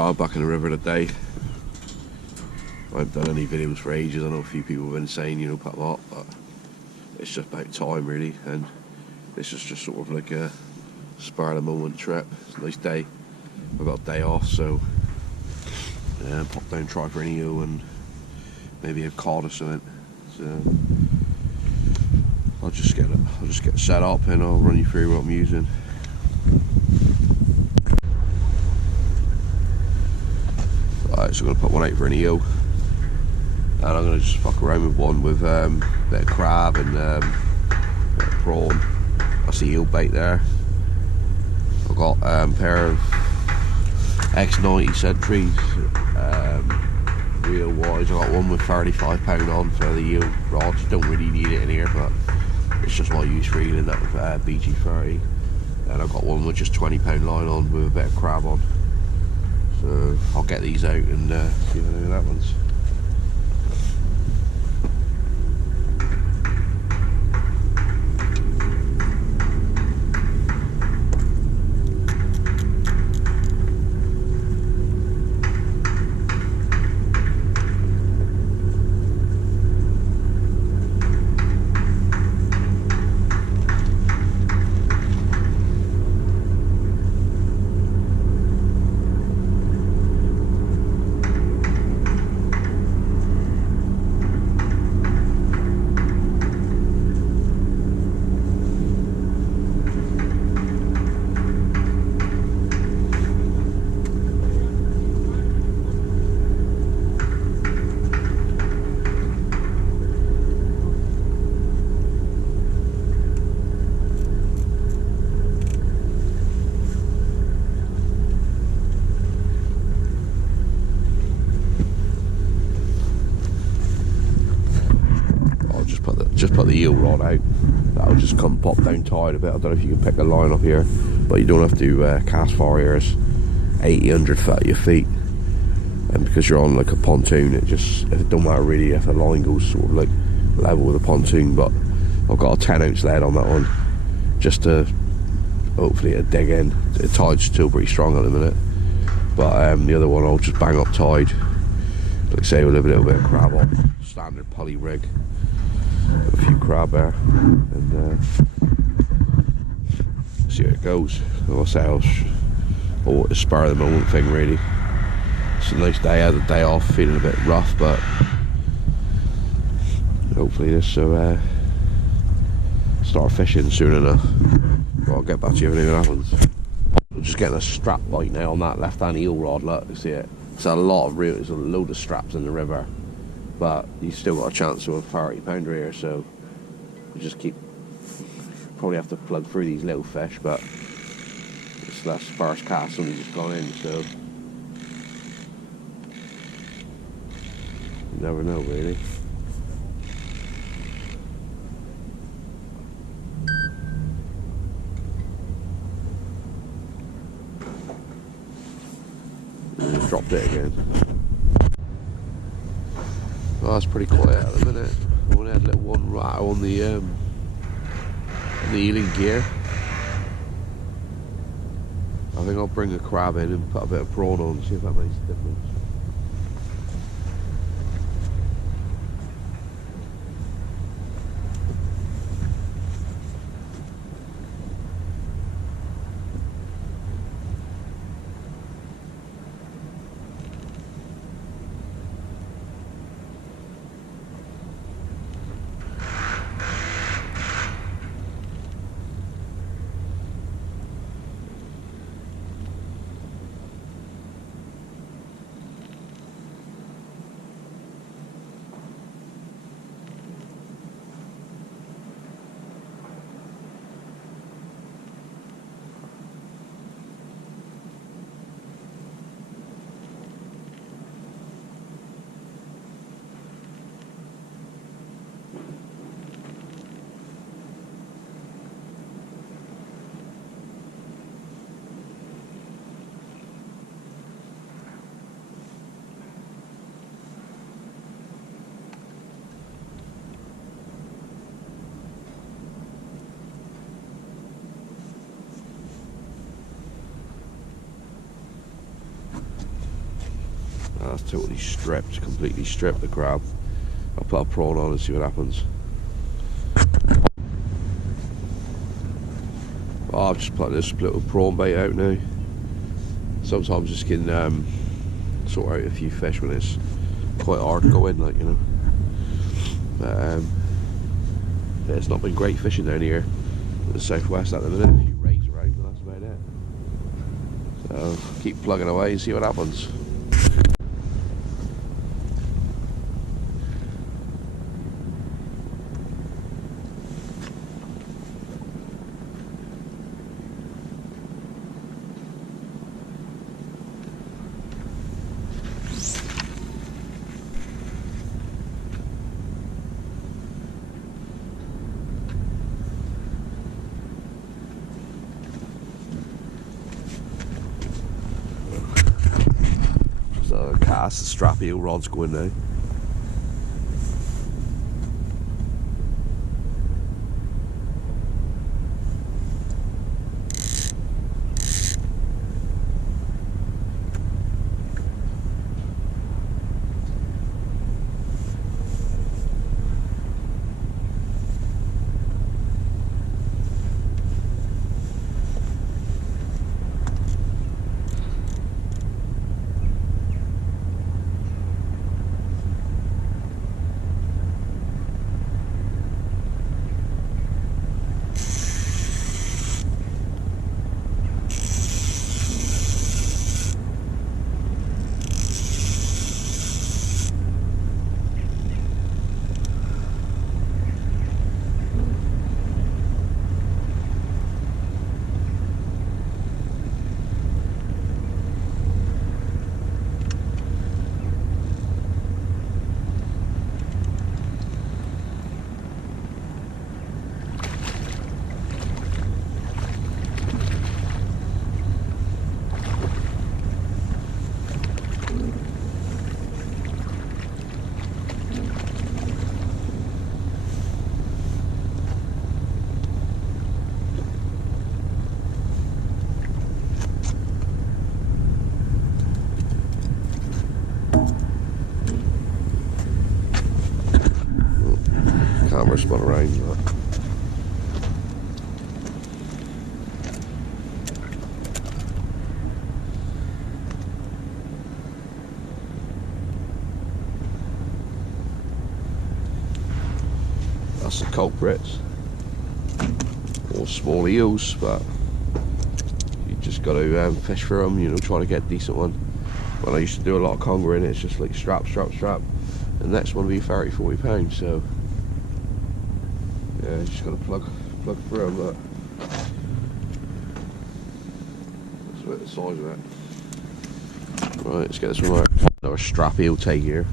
cod back in the river today. I haven't done any videos for ages. I know a few people have been saying, you know, put a lot, but it's just about time really, and this is just sort of like a spur of the moment trip. It's a nice day. I've got a day off, so pop down, try for an eel and maybe a cod or something. So I'll just get set up and I'll run you through what I'm using. Right, so I'm gonna put one out for an eel, and I'm gonna just fuck around with one with a bit of crab and a bit of prawn. That's the eel bait there. I've got a pair of X90 Sentries, reel wise. I got one with 35 pound on for the eel rods. Don't really need it in here, but it's just what I use for reeling that with BG30. And I've got one with just 20 pound line on with a bit of crab on. So I'll get these out and see if anything happens. Just put the eel rod out. That'll just come pop down tight a bit. I don't know if you can pick a line up here, but you don't have to cast far here. It's 80-100 foot at your feet, and because you're on like a pontoon, it don't matter really if the line goes sort of like level with a pontoon. But I've got a 10-ounce lead on that one, just to hopefully it'll dig in. The tide's still pretty strong at the minute, but the other one I'll just bang up tide, like say with a little bit of crab on, standard pulley rig. A few crab there, and see how it goes. I'll say a spur of the moment thing really. It's a nice day. I had a day off, feeling a bit rough, but hopefully this will start fishing soon enough. But I'll get back to you if anything happens. I'm just getting a strap bite now on that left-hand eel rod. Look, you see it. It's a lot of there's a load of straps in the river, but you still got a chance of a 30 pounder here, so we just probably have to plug through these little fish, but that's the first cast only just gone in, so you never know really. And just dropped it again. Oh, it's pretty quiet at the minute. I only had one rattle on the eeling gear. I think I'll bring a crab in and put a bit of prawn on, see if that makes a difference. that's totally stripped, completely stripped the crab. I'll put a prawn on and see what happens. Oh, I've just put this little prawn bait out now. Sometimes this can sort out a few fish when it's quite hard to go in, like, you know. But yeah, it's not been great fishing down here in the southwest at the minute. A few rays around, but that's about it. So keep plugging away and see what happens. So cast the strap eel rod's going now. Camera spun around. That's the culprits, or small eels, but you just got to fish for them, you know, try to get a decent one. When I used to do a lot of conger in it, it's just like strap, strap, strap. The next one will be 30, 40 pounds, so yeah, just got to plug through them, but that's about the size of it. Right, let's get this one out. Another strap eel take here.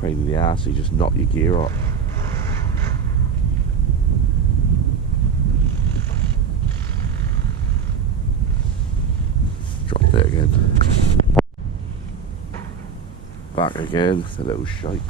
Pain in the ass, you just knock your gear up. Dropped it again. Back again, a little shite.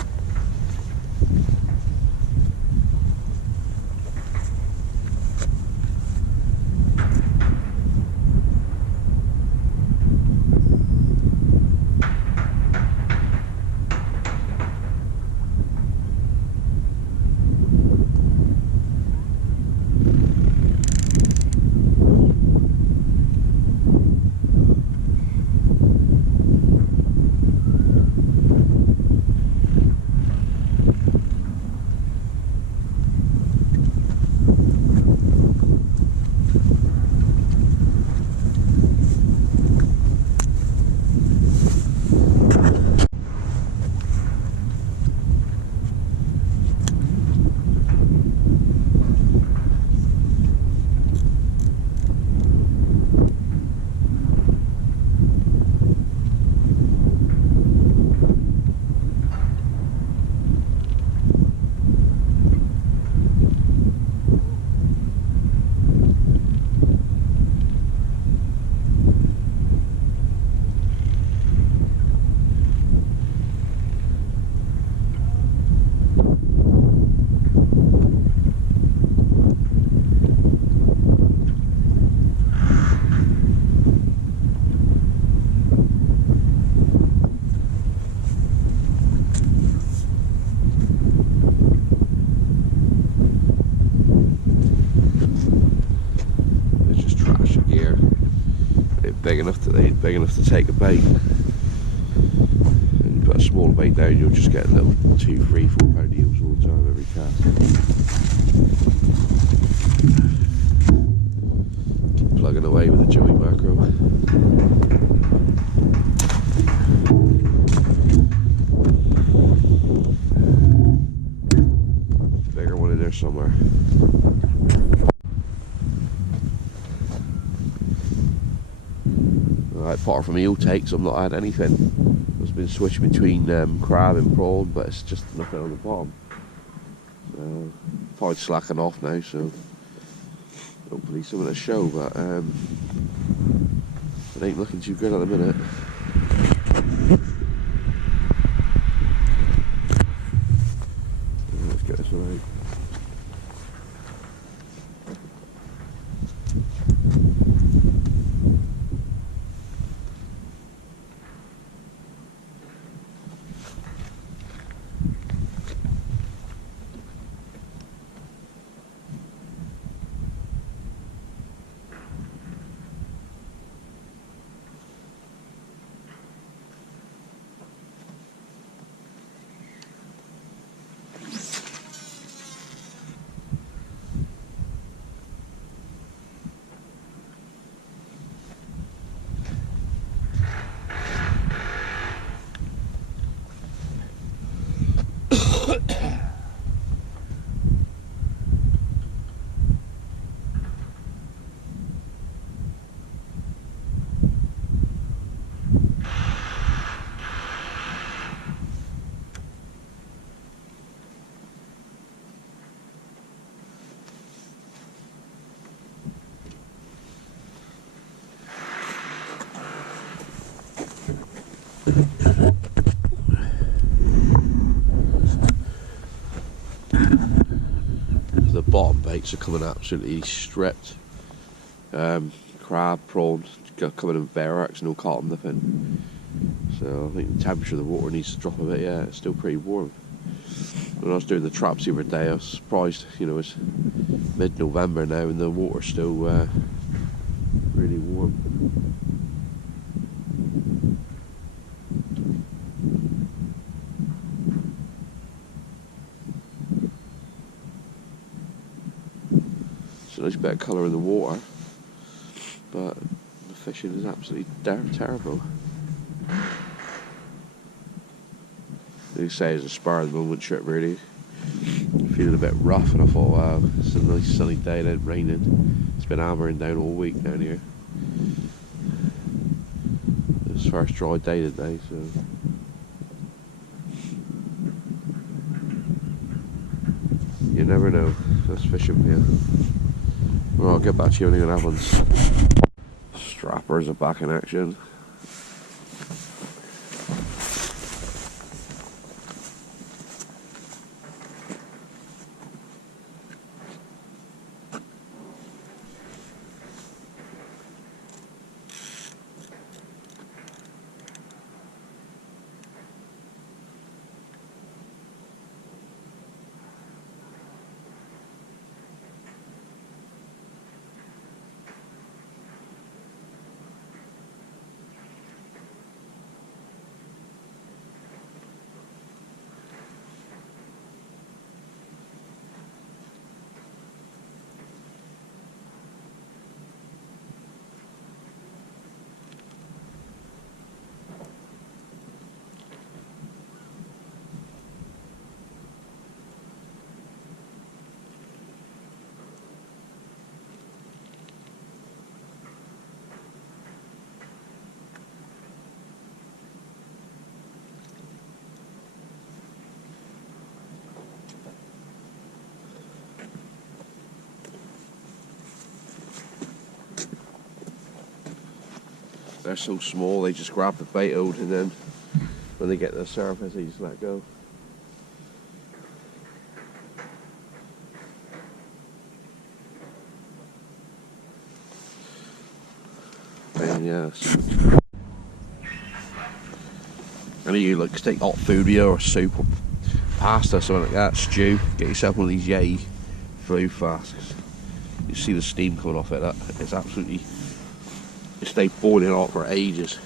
big enough to take a bait. And you put a smaller bait down, you'll just get little 2, 3, 4 pound eels all the time every cast. Keep plugging away with the Joey mackerel. Bigger one in there somewhere. Right, apart from eel takes, I've not had anything. I've been switching between crab and prawn, but it's just nothing on the bottom. Probably slacking off now, so hopefully something to show, but it ain't looking too good at the minute. Let's get this one out. The bottom baits are coming absolutely stripped. Crab, prawns, coming in varrocs, no caught them nothing. So I think the temperature of the water needs to drop a bit. Yeah, it's still pretty warm. When I was doing the traps the other day, I was surprised. You know, it's mid-November now and the water's still really warm. It's a nice bit of colour in the water, but the fishing is absolutely terrible. They say it's a spar at the moment, trip really. Feeling a bit rough, and I thought, wow, it's a nice sunny day, then raining. It's been hammering down all week down here. It's first dry day today, so. You never know. That's fishing here. Well, I'll get back to you when it happens. Strappers are back in action. They're so small, they just grab the bait hold, and then when they get to the surface, they just let go. And yes. And you like take hot food here, or soup, or pasta, something like that, stew. Get yourself one of these Yay food flasks. You see the steam coming off it. It's absolutely It stayed boiling hot for ages.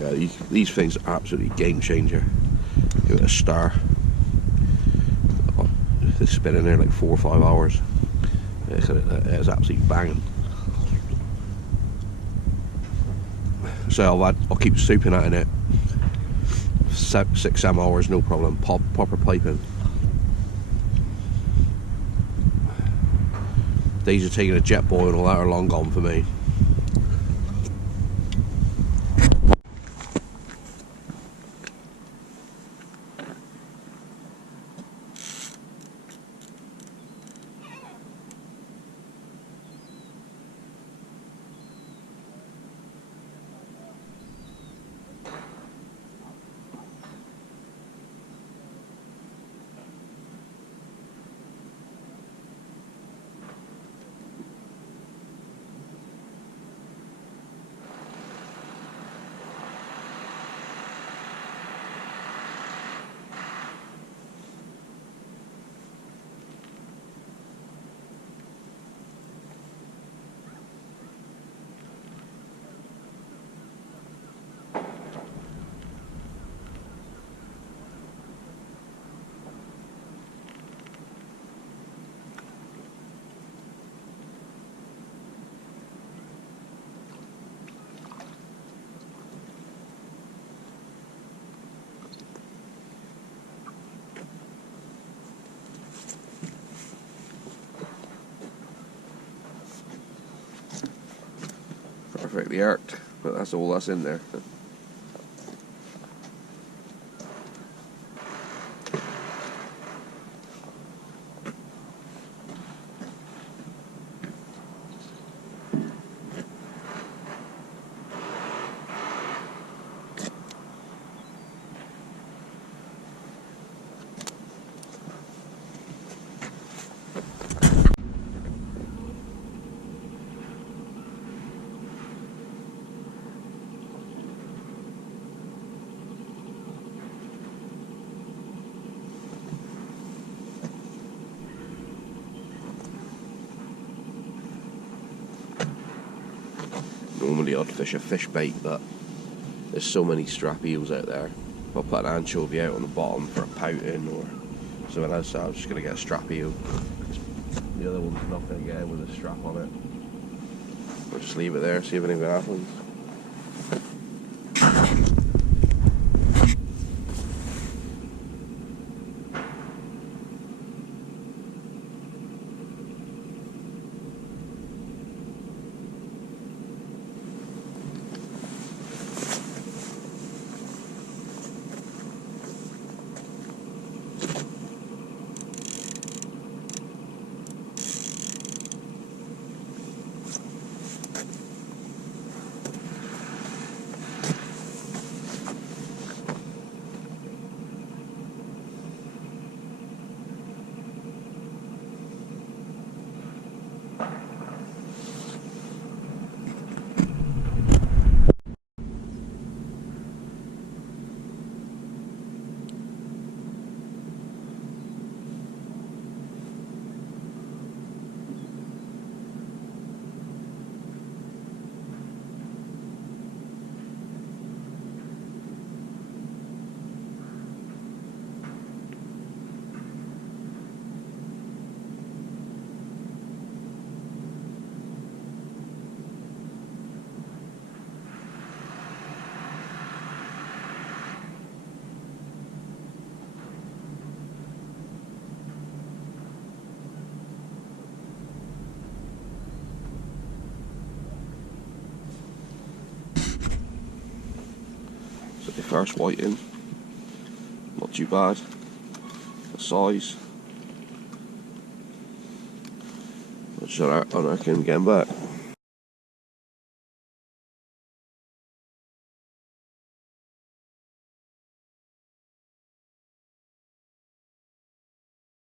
Yeah, these things are absolutely game changer. Give it a star. It's been in there like 4 or 5 hours. It's absolutely banging. So I'll keep souping that in it. 6-7 hours, no problem. Proper piping. Days of taking a jet boil and all that are long gone for me. Perfectly arced, but that's all that's in there. Normally I'd fish a fish bait, but there's so many strap eels out there. I'll put an anchovy out on the bottom for a pouting or something else, so I'm just going to get a strap eel. The other one's not going to get in with a strap on it. I'll just leave it there, see if anything happens. first whiting. Not too bad. The size. Let's shut out and I can get him back.